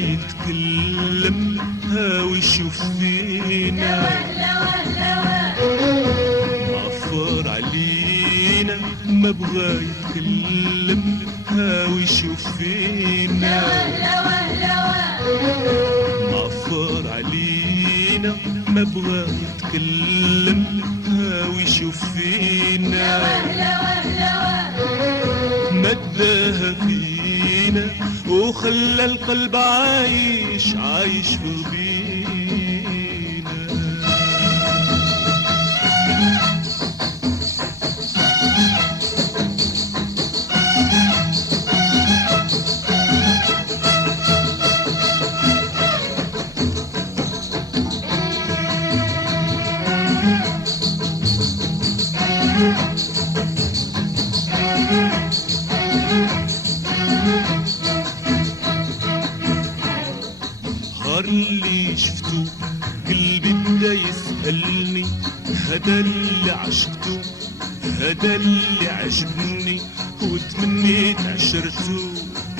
يتكلم هاوي يشوف فينا معفر علينا ما بغى يتكلم هاوي يشوف فينا معفر علينا ما بغى يتكلم هاوي يشوف فينا مداها فينا وخلى القلب عايش في رضينا. اللي شفته قلبي بدا يسألني هذا اللي عشقته هذا اللي عجبني وتمنيت عشرته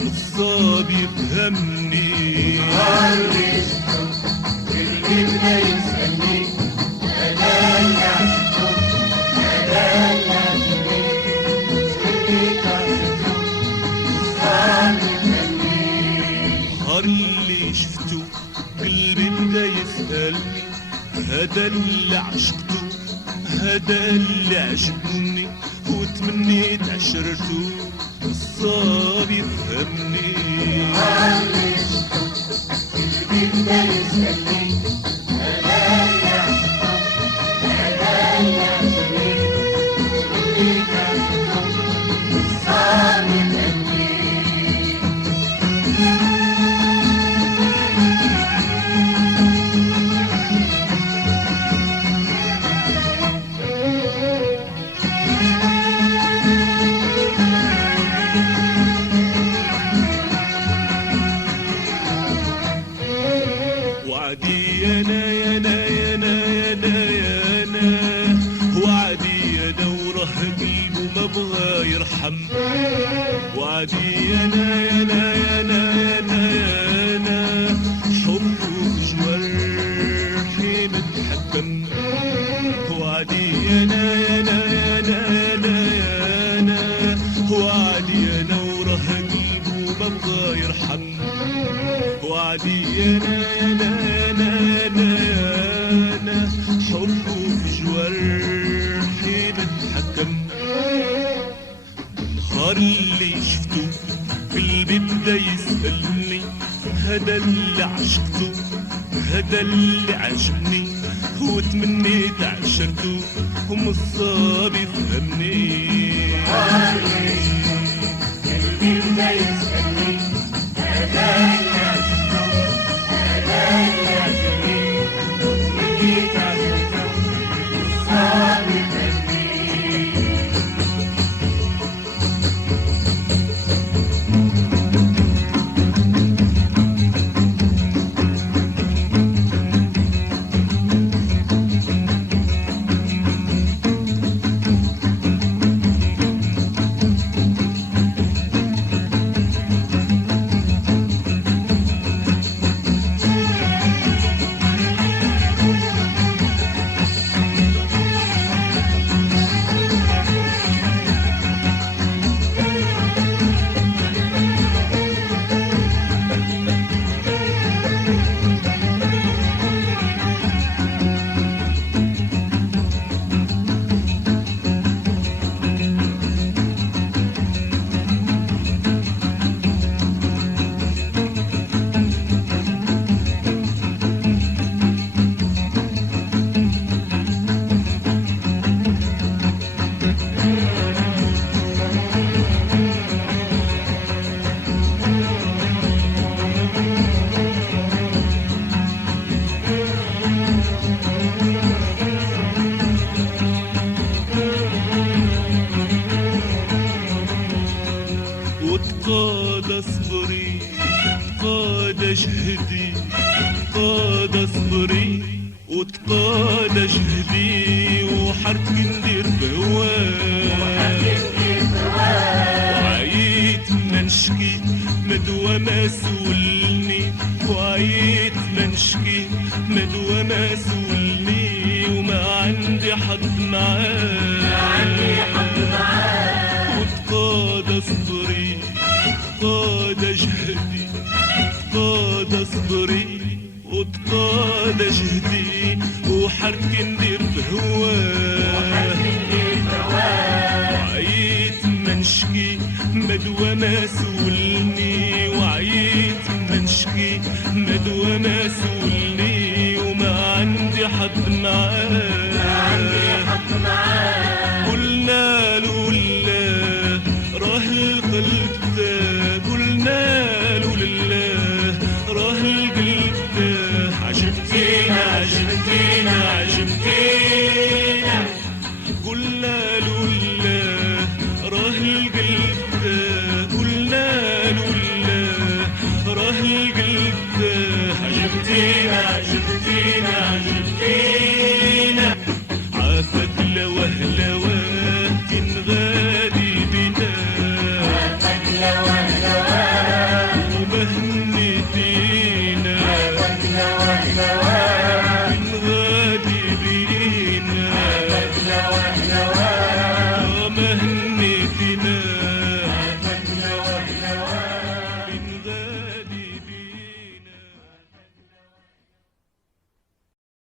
الصاب يفهمني. اللي شفته قلبي بدا يسألني هذا اللي عشقته هذا اللي عجبني وتمنيت عشرته الصاب يفهمني. اللي شفته قلبي بدا يسألني هذا اللي عشقته هذا اللي عجبني وتمنيت عشرته الصاب يفهمني. اللي شفته قلبي بدا يسألني هذا اللي عشقته هذا اللي عجبني وتمنيت عشرته الصاب يفهمني. وعدي انا يا انا يا انا يا انا يا انا وعدي انا وراه قلبه ما بغى يرحم. وعدي انا يا انا يا انا يا انا يا انا حبه بجوارحي متحكم. وعدي انا يا انا يا انا يا انا يا انا وعدي انا وراه قلبه ما بغى يرحم. وعدي انا يا انا حبه في جوارحي متحكم. النهار اللي شفته قلبي بدا يسألني هذا اللي عشقته هذا اللي عجبني وتمنيت عشرته ومصاب يفهمني. قلبي بدا يسألني هذا اللي عشقته هذا اللي عجبني وتمنيت عشرته الصاب يفهمني. وتقاد صبري تقاد جهدي تقاد صبري وتقاد جهدي وحرت ندير بهواك وعيت ما نشكي مدوى ما سولني مدوى مسؤولني وما عندي حد معاه وتقاد صبري قاد جهدي قاد صبري وتقاد جهدي وحرك ندير بهواه وعيت منشكي مدوى مسؤولني وعيت منشكي مدوى مسؤولني وما عندي حد معاه قلنا له لله راه القلب ده قلنا له لله راه القلب ده عجبتينا عجبتينا عجبتينا